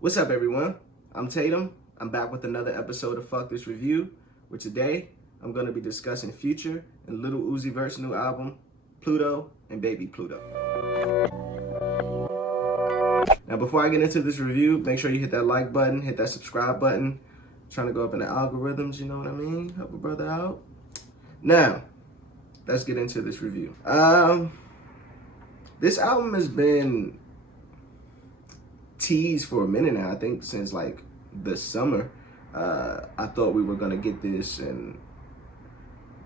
What's up, everyone? I'm Tatum. I'm back with another episode of Fuck This Review, where today I'm going to be discussing Future and Lil Uzi Vert's new album, PLUTO and Baby Pluto. Now, before I get into this review, make sure you hit that like button, hit that subscribe button. I'm trying to go up in the algorithms, you know what I mean? Help a brother out. Now, let's get into this review. This album has been teased for a minute now. I think since like the summer. I thought we were gonna get this, and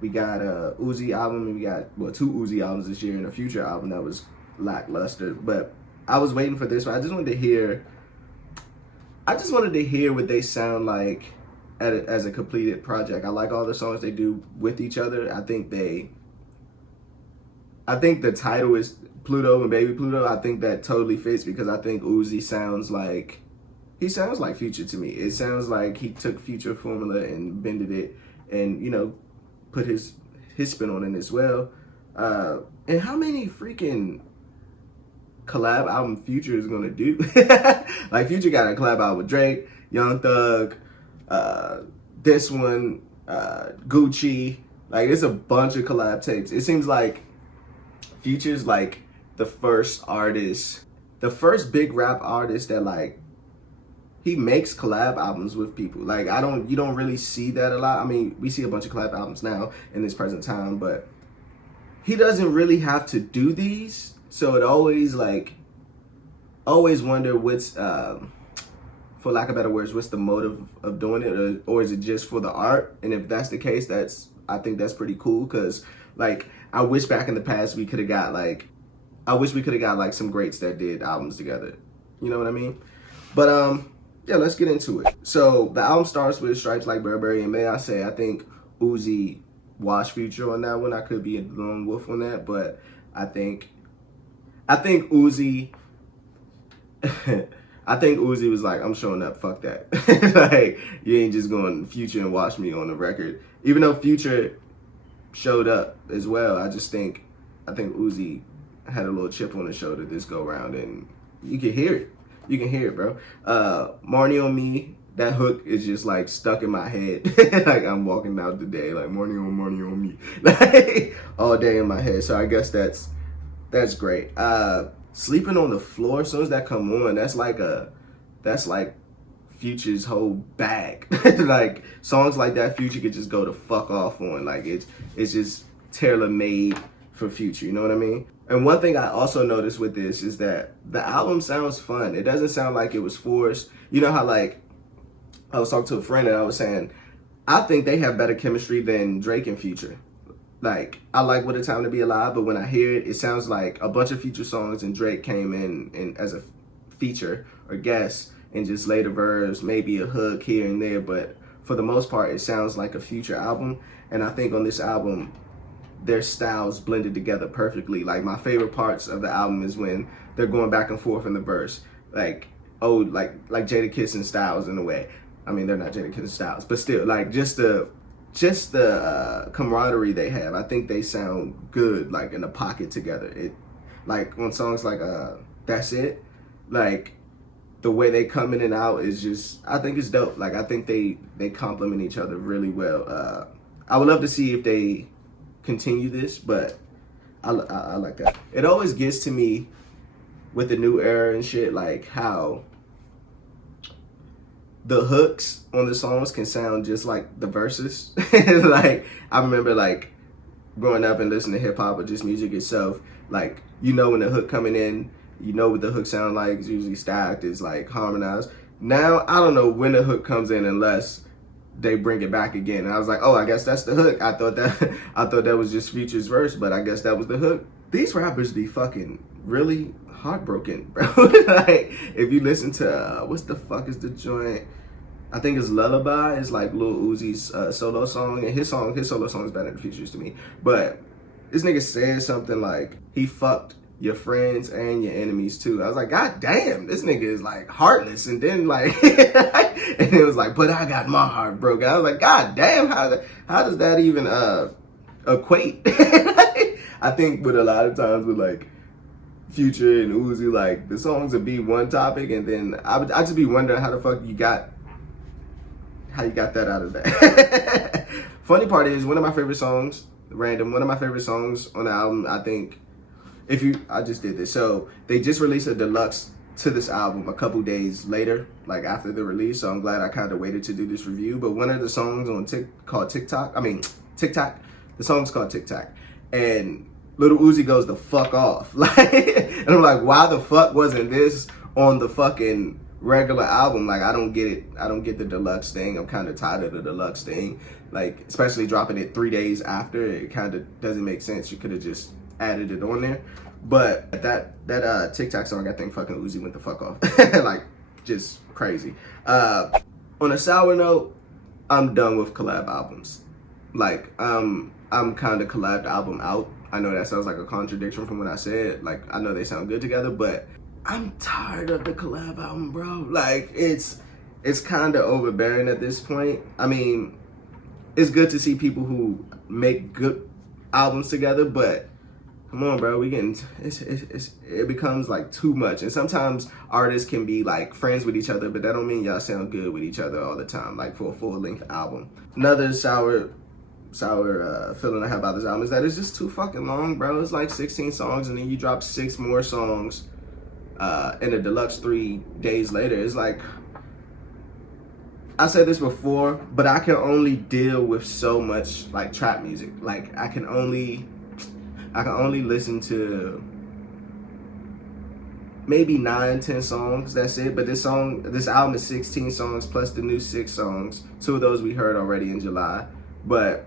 we got a Uzi album, and we got two Uzi albums this year, and a Future album that was lackluster. But I was waiting for this one. I just wanted to hear what they sound like as a completed project. I like all the songs they do with each other. I think the title is Pluto and Baby Pluto. I think that totally fits because I think Uzi sounds like Future to me. It sounds like he took Future formula and bended it and, you know, put his spin on it as well. And how many freaking collab album Future is gonna do? Like, Future got a collab album with Drake, Young Thug, this one, Gucci. Like, it's a bunch of collab tapes. It seems like Future's like the first big rap artist that like he makes collab albums with people. Like, you don't really see that a lot. I mean, we see a bunch of collab albums now in this present time, but he doesn't really have to do these. So it always wonder what's, for lack of better words, what's the motive of doing it, or is it just for the art? And if that's the case, I think that's pretty cool. Cause like, I wish back in the past we could have got like some greats that did albums together. You know what I mean? But yeah, let's get into it. So the album starts with Stripes Like Burberry, and may I say, I think Uzi washed Future on that one. I could be a lone wolf on that, but I think Uzi was like, I'm showing up, fuck that. Like, you ain't just going Future and watch me on the record. Even though Future showed up as well, I think Uzi had a little chip on his shoulder this go round, and you can hear it. You can hear it, bro. Marnie on Me, that hook is just like stuck in my head. Like, I'm walking out the day, like Marnie on me, like all day in my head. So I guess that's great. Sleeping on the Floor, as soon as that come on, that's like Future's whole bag. Like, songs like that Future could just go the fuck off on. Like, it's just tailor-made for Future, you know what I mean? And one thing I also noticed with this is that the album sounds fun. It doesn't sound like it was forced. You know how, like, I was talking to a friend and I was saying, I think they have better chemistry than Drake and Future. Like, I like What a Time to Be Alive, but when I hear it, it sounds like a bunch of Future songs and Drake came in as a feature or guest and just laid a verse, maybe a hook here and there, but for the most part, it sounds like a Future album. And I think on this album, their styles blended together perfectly. Like, my favorite parts of the album is when they're going back and forth in the verse. Like Jadakiss and Styles in a way. I mean, they're not Jadakiss and Styles, but still, like, just the camaraderie they have. I think they sound good, like, in the pocket together. It, like, on songs like That's It, like, the way they come in and out is just, I think it's dope. Like, I think they complement each other really well. I would love to see if they continue this, but I like that. It always gets to me with the new era and shit, like how the hooks on the songs can sound just like the verses. Like, I remember, like, growing up and listening to hip hop or just music itself, like, you know when the hook coming in, you know what the hook sound like. It's usually stacked, it's like harmonized. Now I don't know when the hook comes in unless they bring it back again. And I was like, oh, I guess that's the hook. I thought that was just Future's verse, but I guess that was the hook. These rappers be fucking really heartbroken, bro. Like, if you listen to what's the fuck is the joint? I think it's Lullaby. It's like Lil Uzi's solo song, and his solo song is better than Future's to me. But this nigga said something like, he fucked your friends and your enemies too. I was like, God damn, this nigga is like heartless. And then like, and it was like, but I got my heart broken. I was like, God damn, how does that even equate? I think with a lot of times with like Future and Uzi, like the songs would be one topic, and then I just be wondering how the fuck you got that out of that. Funny part is one of my favorite songs, random, one of my favorite songs on the album, I think, I just did this. So they just released a deluxe to this album a couple days later, like after the release. So I'm glad I kind of waited to do this review. But one of the songs on TikTok, the song's called TikTok. And Lil Uzi goes the fuck off. Like, and I'm like, why the fuck wasn't this on the fucking regular album? Like, I don't get it. I don't get the deluxe thing. I'm kind of tired of the deluxe thing. Like, especially dropping it 3 days after, it kind of doesn't make sense. You could have just added it on there. But that TikTok song, I think fucking Uzi went the fuck off. Like, just crazy. On a sour note, I'm done with collab albums. Like, I'm kind of collab album out. I know that sounds like a contradiction from what I said. Like, I know they sound good together, but I'm tired of the collab album, bro. Like, it's kind of overbearing at this point. I mean, it's good to see people who make good albums together, but come on, bro, it becomes like too much. And sometimes artists can be like friends with each other, but that don't mean y'all sound good with each other all the time, like for a full-length album. Another sour feeling I have about this album is that it's just too fucking long, bro. It's like 16 songs, and then you drop 6 more songs in a deluxe 3 days later. It's like, I said this before, but I can only deal with so much like trap music. Like, I can only listen to maybe 9-10 songs. That's it. But this album is 16 songs plus the new 6 songs. 2 of those we heard already in July. But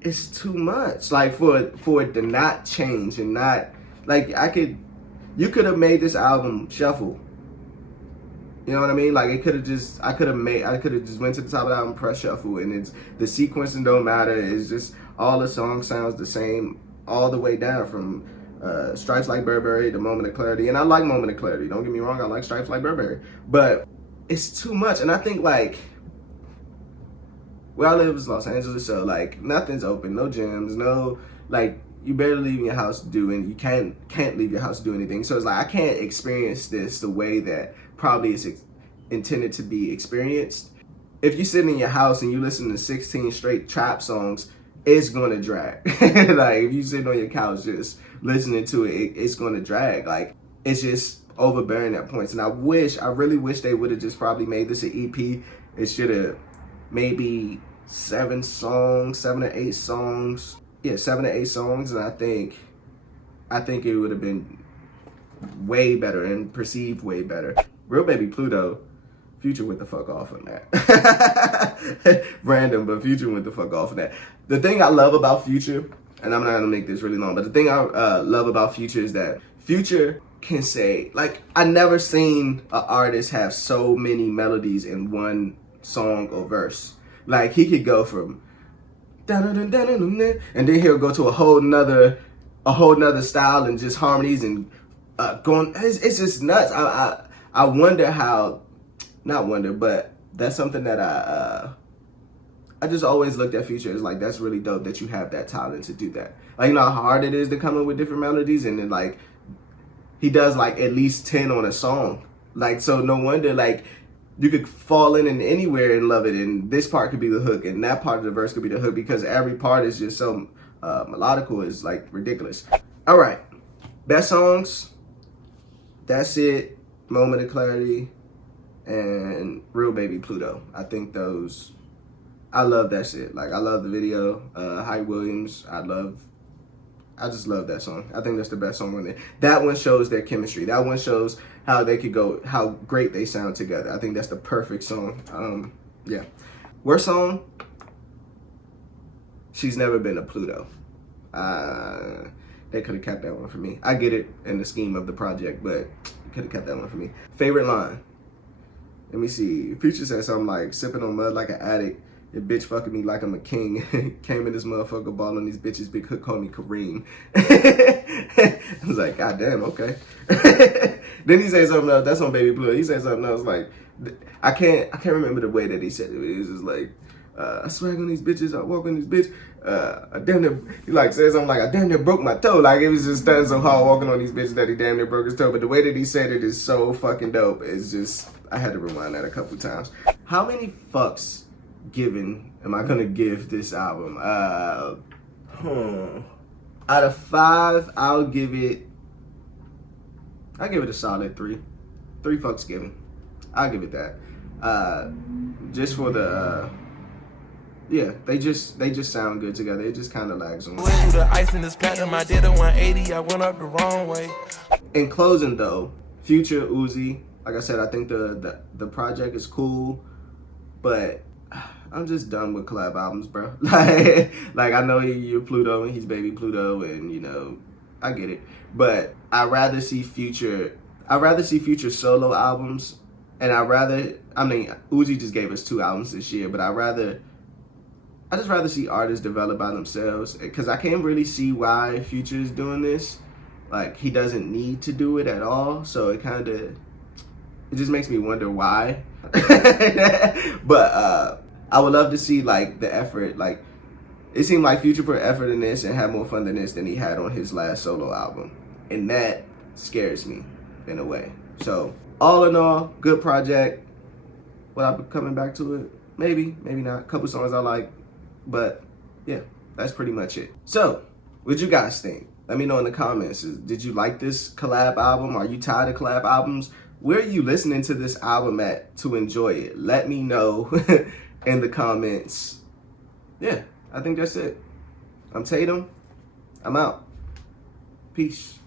it's too much. Like, for it to not change and not, like, you could have made this album shuffle. You know what I mean? Like, I could have just went to the top of the album, press shuffle, and the sequencing don't matter. It's just all the song sounds the same all the way down from Stripes Like Burberry to Moment of Clarity. And I like Moment of Clarity. Don't get me wrong, I like Stripes Like Burberry. But it's too much. And I think, like, where I live is Los Angeles, so like nothing's open, no gyms, no, like, you barely leave your house you can't leave your house to do anything. So it's like I can't experience this the way that probably it's intended to be experienced. If you sit in your house and you listen to 16 straight trap songs, it's gonna drag. Like, if you sitting on your couch just listening to it, it's gonna drag. Like, it's just overbearing at points. And I really wish they would have just probably made this an EP. It should have maybe 7 or 8 songs. Yeah, 7 to 8 songs, and I think it would have been way better and perceived way better. Real Baby PLUTO, Future went the fuck off on that. Random, but Future went the fuck off on that. The thing I love about Future, and I'm not gonna make this really long, but the thing I love about Future is that Future can say, like, I never seen an artist have so many melodies in one song or verse. Like, he could go from and then he'll go to a whole nother style and just harmonies and going. It's just nuts. I wonder how, not wonder, but that's something that I just always looked at Future as like, that's really dope that you have that talent to do that. Like, you know how hard it is to come up with different melodies, and then like he does like at least 10 on a song. Like, so no wonder, like, you could fall in and anywhere and love it, and this part could be the hook, and that part of the verse could be the hook, because every part is just so melodical, is like ridiculous. All right, best songs, that's it. Moment of Clarity and Real Baby PLUTO. I think those, I love that shit. Like, I love the video. Hype Williams, I just love that song. I think that's the best song on there. That one shows their chemistry. That one shows how they could go, how great they sound together. I think that's the perfect song. Yeah. Worst song? She's Never Been a PLUTO. They could have kept that one for me. I get it in the scheme of the project, but could have kept that one for me. Favorite line? Let me see. Future said something like, sipping on mud like an addict. Your bitch fucking me like I'm a king. Came in this motherfucker ball on these bitches. Big Hook called me Kareem. I was like, God damn, okay. Then he said something else. That's on Baby Blue. He said something else like, I can't remember the way that he said it. It was just like, I swag on these bitches, I walk on these bitch. I damn near, he like said something like, I damn near broke my toe. Like, it was just stunning so hard walking on these bitches that he damn near broke his toe. But the way that he said it is so fucking dope. It's just, I had to rewind that a couple times. How many fucks given am I gonna give this album? Out of 5, I'll give it a solid 3. 3 fucks given. I'll give it that. Just for the yeah, they just sound good together. It just kind of lags on. The ice in this platinum, I did a 180, I went up the wrong way. In closing though, Future, Uzi, like I said, I think the project is cool, but I'm just done with collab albums, bro. Like I know you're PLUTO and he's baby PLUTO, and you know, I get it. But I'd rather see Future solo albums, and I mean, Uzi just gave us 2 albums this year, but I'd just rather see artists develop by themselves, because I can't really see why Future is doing this. Like, he doesn't need to do it at all, so it just makes me wonder why. But I would love to see like the effort. Like, it seemed like Future put effort in this and had more fun in this than he had on his last solo album, and that scares me in a way. So all in all, good project. Will I be coming back to it? Maybe, maybe not. A couple songs I like, but yeah, that's pretty much it. So, what you guys think? Let me know in the comments. Did you like this collab album? Are you tired of collab albums? Where are you listening to this album at to enjoy it? Let me know in the comments. Yeah, I think that's it. I'm Tatum. I'm out. Peace.